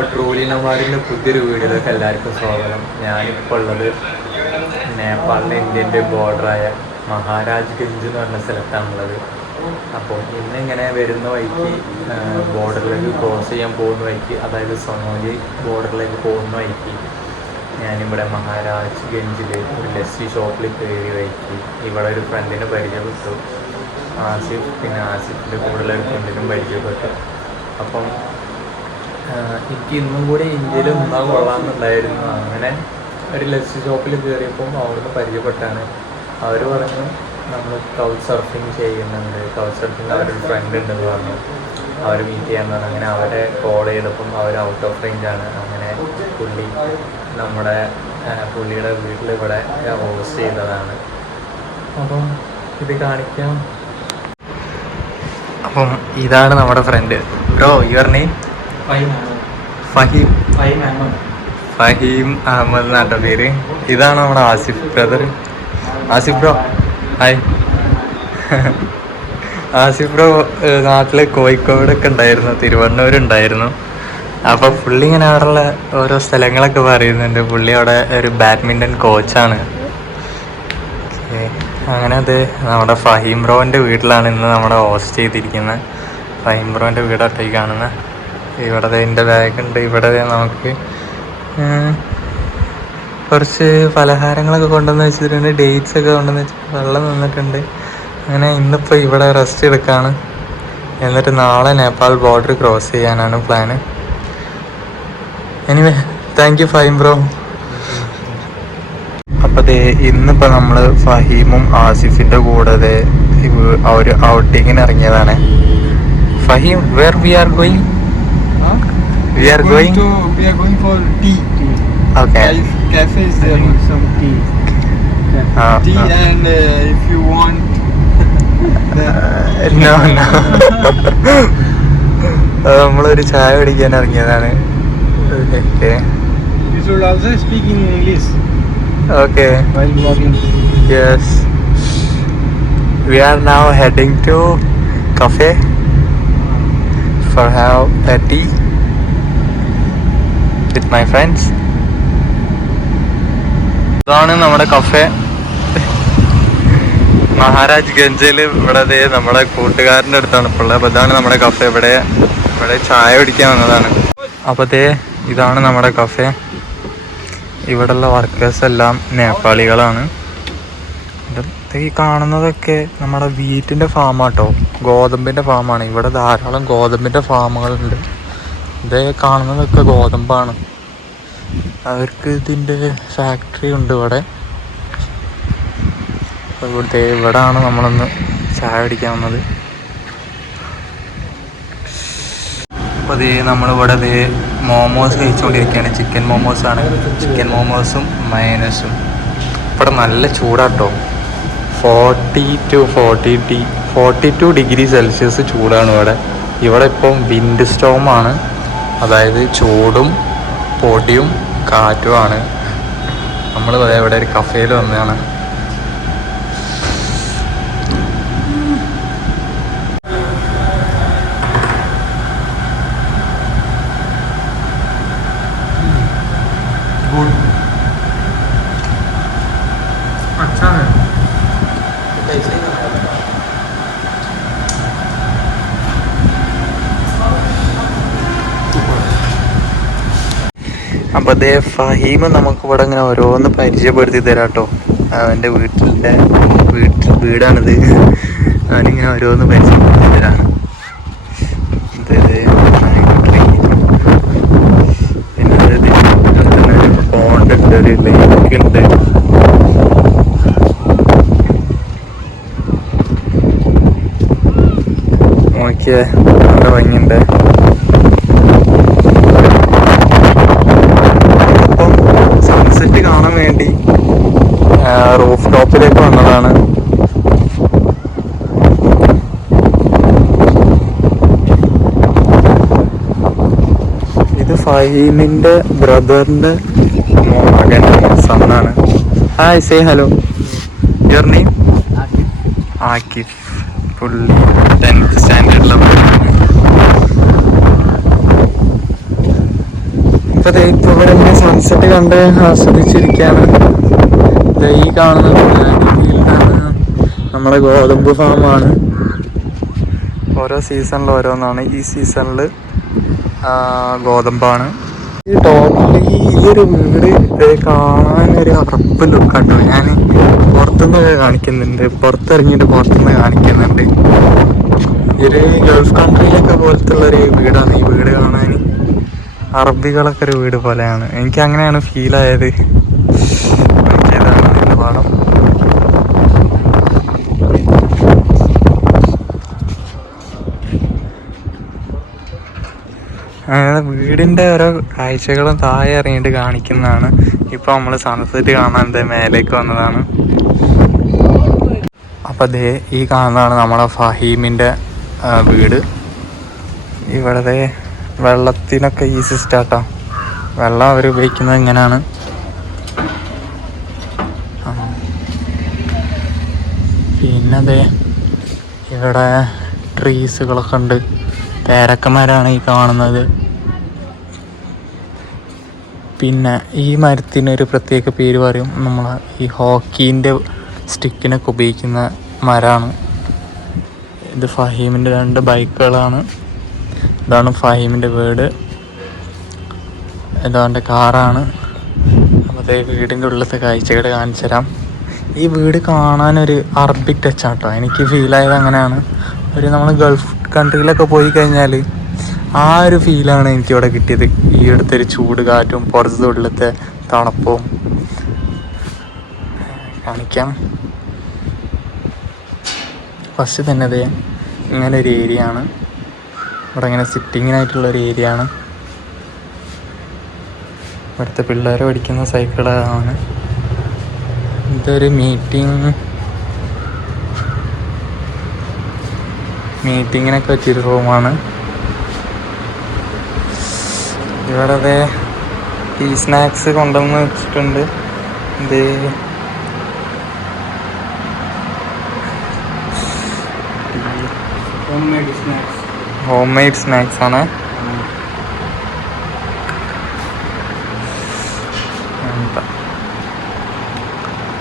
അപ്പോൾ ട്രൂലി നവാഡിന്റെ പുതിയൊരു വീഡിയോയിലേക്ക് എല്ലാവർക്കും സ്വാഗതം. ഞാനിപ്പോൾ ഉള്ളത് നേപ്പാളിലെ ഇന്ത്യന്റെ ബോർഡറായ മഹാരാജ് ഗഞ്ച് എന്ന് പറഞ്ഞ സ്ഥലത്താണുള്ളത്. അപ്പോൾ ഇന്നിങ്ങനെ വരുന്ന വഴിക്ക് ബോർഡറിലേക്ക് ക്രോസ് ചെയ്യാൻ പോകുന്ന വഴിക്ക് അതായത് സൊനോലി ബോർഡറിലേക്ക് പോകുന്ന വഴിക്ക് ഞാനിവിടെ മഹാരാജ് ഗഞ്ചിൽ ഒരു ലസ്സി ഷോപ്പിൽ കയറി വഴിക്ക് ഇവിടെ ഒരു ഫ്രണ്ടിനെ പരിചയപ്പെട്ടു. ആസിഫ് പിന്നെ ആസിഫിന്റെ കൂടുതൽ ഫ്രണ്ടിനും പരിചയപ്പെട്ടു. അപ്പം എനിക്ക് ഇന്നും കൂടി ഇന്ത്യയിൽ നിന്നാൽ കൊള്ളാമെന്നുണ്ടായിരുന്നു. അങ്ങനെ ഒരു ലസ്റ്റ് ഷോപ്പിൽ കയറിയപ്പോൾ അവിടുന്ന് പരിചയപ്പെട്ടാണ്. അവർ പറഞ്ഞു നമ്മൾ കൗച്ച് സർഫിങ് ചെയ്യുന്നുണ്ട്. കൗച്ച് സർഫിങ് അവരൊരു ഫ്രണ്ട് ഉണ്ടെന്ന് പറഞ്ഞു. അവർ മീറ്റ് ചെയ്യാൻ പറഞ്ഞു. അങ്ങനെ അവരെ കോൾ ചെയ്തപ്പം അവർ ഔട്ട് ഓഫ് റേഞ്ച് ആണ്. അങ്ങനെ പുള്ളി നമ്മുടെ പുള്ളിയുടെ വീട്ടിൽ ഇവിടെ ഹോസ്റ്റ് ചെയ്തതാണ്. അപ്പം ഇത് കാണിക്കാം. അപ്പം ഇതാണ് നമ്മുടെ friend bro your name Faheem. Faheem Ahammed എന്നാട്ടോ പേര്. ഇതാണ് നമ്മുടെ Asif brother Asif bro hi. Asif bro ഏഹ്, നാട്ടിൽ കോഴിക്കോടൊക്കെ ഉണ്ടായിരുന്നു തിരുവണ്ണൂർ ഉണ്ടായിരുന്നു. അപ്പൊ പുള്ളി ഇങ്ങനെ അവിടെയുള്ള ഓരോ സ്ഥലങ്ങളൊക്കെ പറയുന്നുണ്ട്. പുള്ളി അവിടെ ഒരു ബാഡ്മിന്റൺ കോച്ചാണ്. അങ്ങനെ അത് നമ്മുടെ ഫഹീം ബ്രോന്റെ വീട്ടിലാണ് ഇന്ന് നമ്മുടെ ഹോസ്റ്റ് ചെയ്തിരിക്കുന്നത്. ഫഹീം ബ്രോന്റെ വീട് ഒറ്റയ്ക്ക് കാണുന്നത്. ഇവിടെ ദേ എന്റെ ബാഗ് ഉണ്ട് ഇവിടെ നമുക്ക് കുറച്ച് പലഹാരങ്ങളൊക്കെ കൊണ്ടുവന്ന് വെച്ചിട്ടുണ്ട്. ഡേറ്റ്സ് ഒക്കെ കൊണ്ടുവന്ന് വെച്ചിട്ട് വെള്ളം നിന്നിട്ടുണ്ട്. അങ്ങനെ ഇന്നിപ്പോൾ ഇവിടെ റെസ്റ്റ് എടുക്കുകയാണ് എന്നിട്ട് നാളെ നേപ്പാൾ ബോർഡർ ക്രോസ് ചെയ്യാനാണ് plan. Anyway thank you Faheem bro അപ്പോൾ ദേ ഇന്നിപ്പോൾ നമ്മൾ ഫഹീമും ആസിഫിന്റെ കൂടെ ഇവ- ഔട്ടിങ്ങിന് ഇറങ്ങിയതാണ്. Faheem where we are going We are going to we are going for tea. Okay Caf- Cafe is there. some tea. Tea and uh, if you want the no no നമ്മളൊരു ചായ കുടിക്കാൻ ഇറങ്ങിയതാണ് okay You should also speak in English okay while vlogging. Yes. We are now heading to cafe For have a tea with my friends. ഇതാണ് നമ്മുടെ cafe Maharaj ഗഞ്ചിൽ ഇവിടെ ദേ നമ്മുടെ കൂട്ടുകാരന്റെ അടുത്താണ് ഇപ്പോൾ ഉള്ളത് അപ്പോൾ ഇതാണ് നമ്മുടെ കഫേ ഇവിടെ ഇവിടെ ചായ കുടിക്കാൻ വന്നതാണ്. അപ്പോൾ ദേ ഇതാണ് നമ്മുടെ കഫേ ഇവിടെയുള്ള വർക്കേഴ്സ് എല്ലാം നേപ്പാളികളാണ്. ഈ കാണുന്നതൊക്കെ നമ്മുടെ വീറ്റിന്റെ ഫാമാട്ടോ ഗോതമ്പിന്റെ ഫാമാണ് ഇവിടെ ധാരാളം ഗോതമ്പിന്റെ ഫാമുകളുണ്ട് ഇത് കാണുന്നതൊക്കെ ഗോതമ്പാണ്. അവർക്ക് ഇതിന്റെ ഫാക്ടറി ഉണ്ട് ഇവിടെ. ഇവിടുത്തെ ഇവിടാണ് നമ്മളൊന്ന് ചായ അടിക്കാവുന്നത് വന്നത്. അപ്പോൾ അതേ നമ്മളിവിടെ അതേ മോമോസ് കഴിച്ചുകൊണ്ടിരിക്കുകയാണ് ചിക്കൻ മോമോസാണ്. ചിക്കൻ മോമോസും മയനസും. ഇവിടെ നല്ല ചൂടാട്ടോ. Forty two forty T forty two degree Celsius ചൂടാണ് ഇവിടെ ഇവിടെ ഇപ്പം വിൻഡ് സ്റ്റോമാണ് അതായത് ചൂടും പൊടിയും കാറ്റുമാണ് നമ്മൾ ഇവിടെ ഒരു കഫേയിൽ വന്നതാണ് good. अच्छा है അപ്പോൾ അതേ ഫഹീം നമുക്ക് ഇവിടെ ഇങ്ങനെ ഓരോന്ന് പരിചയപ്പെടുത്തി തരാം കേട്ടോ അവന്റെ വീട്ടിലെ വീട്ടിൽ വീടാണിത്. അവനിങ്ങനെ ഓരോന്ന് പരിചയപ്പെടുത്തി തരാം. പിന്നെ ഇതിനകത്ത് ഒരു ലൈക്ക് ഉണ്ട്. നോക്കിയേ നല്ല ഭംഗിയുണ്ട് അപ്പം സൺസെറ്റ് കാണാൻ വേണ്ടി റൂഫ് ടോപ്പിലേക്ക് വന്നതാണ്. ഇത് ഫഹീമിന്റെ ബ്രദറിന്റെ സണ്ണാണ് hi say hello your name Akif. പുള്ളി ടെൻത്ത് സ്റ്റാൻഡേർഡിലെ ഇപ്പൊ ദേ ഇപ്പൊ ഇവിടെ ഇങ്ങനെ സൺസെറ്റ് കണ്ട് ആസ്വദിച്ചിരിക്കുകയാണ് ഈ കാണുന്നത് നമ്മുടെ ഗോതമ്പ് ഫാമാണ് ഓരോ സീസണിൽ ഓരോന്നാണ്. ഈ സീസണിൽ ഗോതമ്പാണ്. ഈ ടോട്ടലി ഈ ഒരു വീട് കാണാൻ ഒരു അറപ്പ് ലുക്കാട്ടോ ഞാൻ പുറത്തുനിന്ന് കാണിക്കുന്നുണ്ട്. പുറത്തിറങ്ങിയിട്ട് പുറത്തുനിന്ന് കാണിക്കുന്നുണ്ട്. ഒരു ഗൾഫ് കൺട്രിയിലൊക്കെ പോലത്തെ ഉള്ള ഒരു വീടാണ്. ഈ വീട് കാണാൻ അറബികളൊക്കെ ഒരു വീട് പോലെയാണ്. എനിക്ക് അങ്ങനെയാണ് ഫീൽ ആയത്. വീടിന്റെ ഓരോ കാഴ്ചകളും താഴെ ഇറങ്ങിയിട്ട് കാണിക്കുന്നതാണ്. ഇപ്പൊ നമ്മൾ സൺസെറ്റ് കാണാൻ മേലേക്ക് വന്നതാണ്. അപ്പൊ അതേ ഈ കാണുന്നതാണ് നമ്മുടെ ഫഹീമിന്റെ വീട്. ഇവിടെ വെള്ളത്തിനൊക്കെ ഈ സിസ്റ്റാട്ടോ വെള്ളം അവർ ഉപയോഗിക്കുന്നത് ഇങ്ങനെയാണ്. പിന്നെ അതെ ഇവിടെ ട്രീസുകളൊക്കെ ഉണ്ട്. പേരക്കന്മാരാണ് ഈ കാണുന്നത്. പിന്നെ ഈ മരത്തിന് ഒരു പ്രത്യേക പേര് പറയും. നമ്മൾ ഈ ഹോക്കീന്റെ സ്റ്റിക്കിനൊക്കെ ഉപയോഗിക്കുന്ന മരമാണ് ഇത് ഫഹീമിന്റെ രണ്ട് ബൈക്കുകളാണ്. ഇതാണ് ഫഹീമിന്റെ വീട്. ഇതാണ്ട് കാറാണ്. അപ്പോൾ അതേ വീടിന്റെ ഉള്ളിലത്തെ കാഴ്ചകൾ കാണിച്ചു തരാം. ഈ വീട് കാണാനൊരു അറബിക് ടച്ച് ആട്ടോ. എനിക്ക് ഫീൽ ആയത് അങ്ങനെയാണ്. ഒരു നമ്മൾ ഗൾഫ് കൺട്രിയിലൊക്കെ പോയി കഴിഞ്ഞാൽ ആ ഒരു ഫീലാണ് എനിക്കിവിടെ കിട്ടിയത്. ഈ അടുത്തൊരു ഒരു ചൂട് കാറ്റും പുറത്ത് ഉള്ളിലത്തെ തണുപ്പും. കാണിക്കാം. ഫസ്റ്റ് തന്നെ അതെ ഇങ്ങനെ ഒരു ഏരിയ ആണ്. ഇവിടെ ഇങ്ങനെ സിറ്റിങ്ങിനായിട്ടുള്ള ഒരു ഏരിയ ആണ്. ഇവിടുത്തെ പിള്ളേർ പഠിക്കുന്ന സൈക്കിളാണ് ഇതൊരു മീറ്റിംഗ് മീറ്റിങ്ങിനൊക്കെ വെച്ചൊരു റൂമാണ് ഇവിടെ അതേ ടീ സ്നാക്സ് കൊണ്ടുവന്ന് വെച്ചിട്ടുണ്ട്. ഇത്. ഹോം മെയ്ഡ് സ്നാക്സ് ആണ്.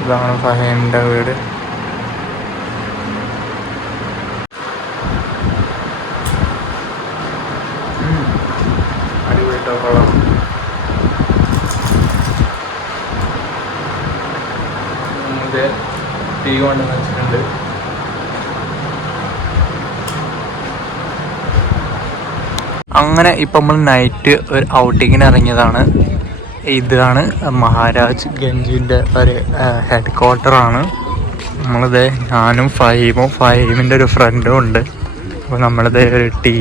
ഇതാണ് ഫഹേമിന്റെ വീട്. കൊണ്ടുവന്ന് വെച്ചിട്ടുണ്ട്. അങ്ങനെ ഇപ്പം നമ്മൾ നൈറ്റ് ഒരു ഔട്ടിങ്ങിന് ഇറങ്ങിയതാണ്. ഇതാണ് മഹാരാജ് ഗഞ്ചിന്റെ ഒരു ഹെഡ് ക്വാർട്ടറാണ് നമ്മളിത് ഞാനും ഫഹീമും ഫഹീമിന്റെ ഒരു ഫ്രണ്ടും ഉണ്ട്. അപ്പോൾ നമ്മളിത് ഒരു ടീ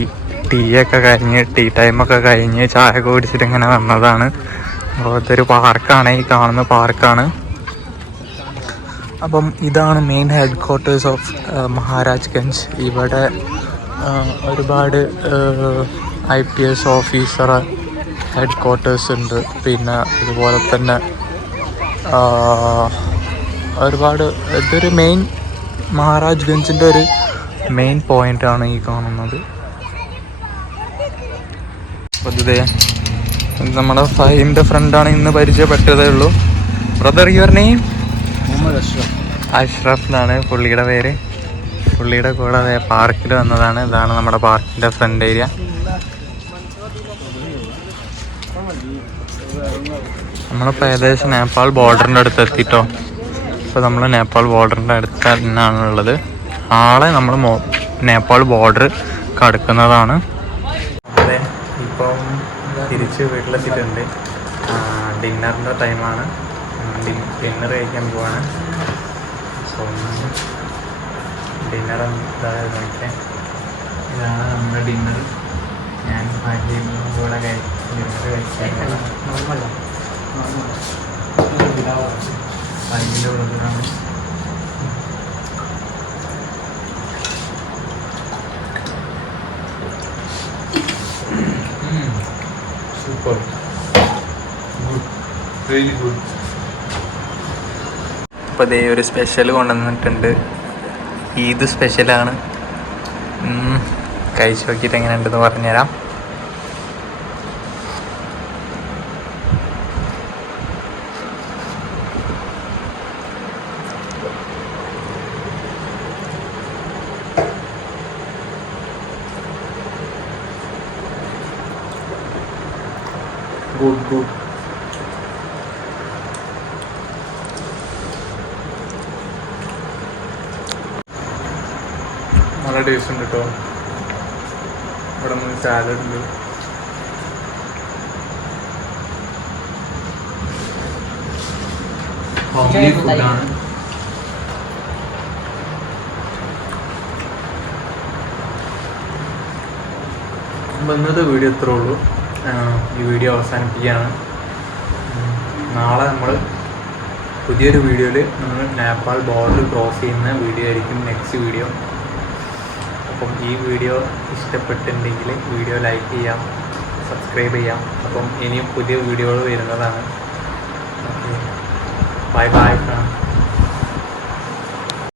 ടീ ഒക്കെ കഴിഞ്ഞ് ടീ ടൈമൊക്കെ കഴിഞ്ഞ് ചായ കുടിച്ചിട്ട് ഇങ്ങനെ വന്നതാണ്. അപ്പോൾ ഇതൊരു പാർക്കാണ് ഈ കാണുന്ന പാർക്കാണ് അപ്പം ഇതാണ് main headquarters of Maharajganj ഇവിടെ ആ, ഒരുപാട് I P S officer headquarters ഉണ്ട്. പിന്നെ അതുപോലെ തന്നെ ആ, ഒരുപാട് ഇതൊരു മെയിൻ മഹാരാജ് ഗഞ്ചിന്റെ ഒരു മെയിൻ പോയിന്റാണ് ഈ കാണുന്നത്. നമ്മുടെ ഫൈന്റെ ഫ്രണ്ടാണ് ഇന്ന് പരിചയപ്പെട്ടതേ ഉള്ളൂ. Brother your name. അഷ്റഫ് എന്നാണ് പുള്ളിയുടെ പേര്. പുള്ളിയുടെ കൂടെ പാർക്കിൽ വന്നതാണ്. ഇതാണ് നമ്മുടെ പാർക്കിന്റെ ഫ്രണ്ട് ഏരിയ. നമ്മളിപ്പോൾ ഏകദേശം നേപ്പാൾ ബോർഡറിന്റെ അടുത്ത് എത്തിട്ടോ. ഇപ്പോൾ നമ്മൾ നേപ്പാൾ ബോർഡറിന്റെ അടുത്ത് തന്നെയാണുള്ളത്. നാളെ നമ്മൾ നേപ്പാൾ ബോർഡർ കടക്കുന്നതാണ്. അതെ ഇപ്പം തിരിച്ച് വീട്ടിലെത്തിയിട്ടുണ്ട്. ഡിന്നറിന്റെ ടൈമാണ്. ഡിന്നർ കഴിക്കാൻ പോവാണ് സോ ഡിന്നർ എന്തായാലും കഴിക്കാൻ ഇതാണ് നമ്മുടെ ഡിന്നർ ഞാൻ ഭാര്യയും കൂടെ ഡിന്നർ കഴിക്കാൻ അതിൻ്റെ ഉള്ളതാണ് സൂപ്പർ ഗുഡ് റിയലി ഗുഡ് ഇപ്പോൾ ഇതേ ഒരു സ്പെഷ്യൽ കൊണ്ടുവന്നിട്ടുണ്ട്. ഈദ് സ്പെഷ്യലാണ് കഴിച്ചു നോക്കിയിട്ട് എങ്ങനെ ഉണ്ടെന്ന് പറഞ്ഞുതരാം. ഗുഡ് ഗുഡ് ടേസ്റ്റ് ഉണ്ട് കേട്ടോ ഇവിടെ നിന്ന് സാലഡ് ഉണ്ട്. ഹോംലി ഫുഡാണ് ഇന്നത്തെ വീഡിയോ ഇത്രേ ഉള്ളൂ. ഈ വീഡിയോ അവസാനിപ്പിക്കുകയാണ്. നാളെ നമ്മൾ പുതിയൊരു വീഡിയോയിൽ നമ്മൾ നേപ്പാൾ ബോർഡർ ക്രോസ് ചെയ്യുന്ന വീഡിയോ ആയിരിക്കും നെക്സ്റ്റ് വീഡിയോ അപ്പം ഈ വീഡിയോ ഇഷ്ടപ്പെട്ടിട്ടുണ്ടെങ്കിൽ വീഡിയോ ലൈക്ക് ചെയ്യാം സബ്സ്ക്രൈബ് ചെയ്യാം. അപ്പം ഇനിയും പുതിയ വീഡിയോകൾ വരുന്നതാണ്. ഓക്കെ. Bye bye friends.